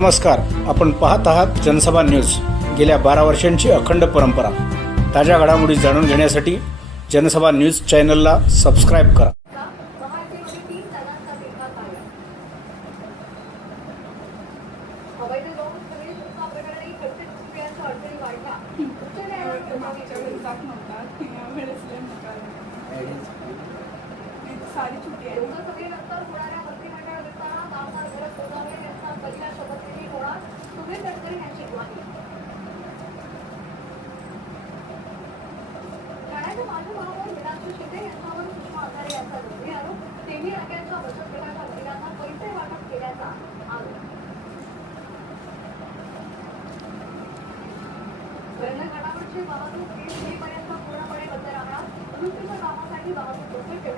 नमस्कार. आपण पाहत आहात जनसभा न्यूज. गेल्या बारा वर्षांची अखंड परंपरा. ताज्या घडामोडी जाणून घेण्यासाठी जनसभा न्यूज चॅनलला सबस्क्राईब करा. महायुतीमध्ये सुषमा अंधारे यांचा गंभीर आरोप तेली बचत गटाच्या महिलांना पैसे वाटप केल्याचा आरोप. घाटावरची वाहतूक तीस पूर्णपणे बंद राहणार दुरुस्तीच्या कामासाठी वाहतूक बंद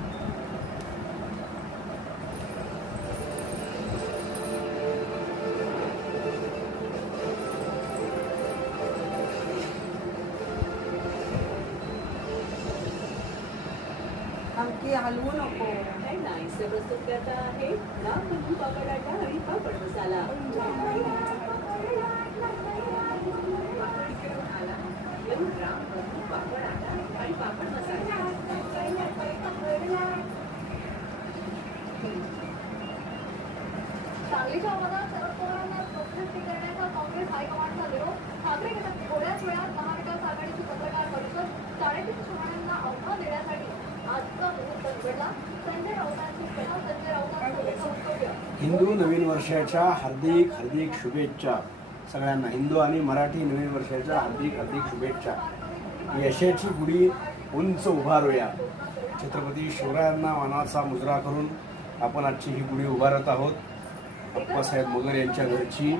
आमकी हलवू नको. आहे आणि पापड मसाला येऊन राम बंधू पापड अड्डा आणि पापड मसाला सांगलीच्या आवाजात शरद पवारांना पक्षस्थी करण्याचा काँग्रेस हायकमांडचा विरोध ठाकरे गटात थोड्याच वेळात महाविकास आघाडीची पत्रकार परिषद हिंदू नवीन वर्षाच्या हार्दिक हार्दिक शुभेच्छा. सगळ्यांना हिंदू आणि मराठी नवीन वर्षाच्या हार्दिक हार्दिक शुभेच्छा. यशाची गुढी उंच उभारूया छत्रपती शिवरायांना मानाचा मुजरा करून आपण आजची ही गुढी उभारत आहोत. अप्पासाहेब मगर यांच्या घरची.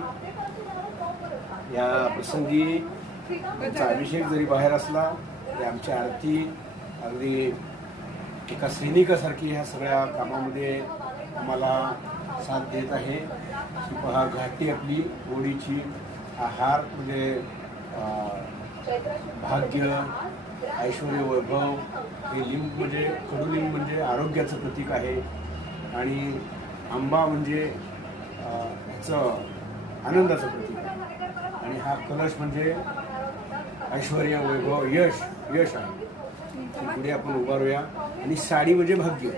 या प्रसंगी त्यांचा अभिषेक जरी बाहेर असला तरी आमची आरती अगदी एका सैनिकासारखी ह्या सगळ्या कामामध्ये आम्हाला साथ देत आहे. सुपहा घाटी आपली होळीची आहार म्हणजे भाग्य ऐश्वर वैभव हे लिंब म्हणजे कडुलिंब म्हणजे आरोग्याचं प्रतीक आहे. आणि आंबा म्हणजे ह्याचं आनंदाचं प्रतीक आहे. आणि हा कलश म्हणजे ऐश्वर वैभव यश यश आहे. पुढे आपण उभारूया. आणि साडी म्हणजे भाग्य.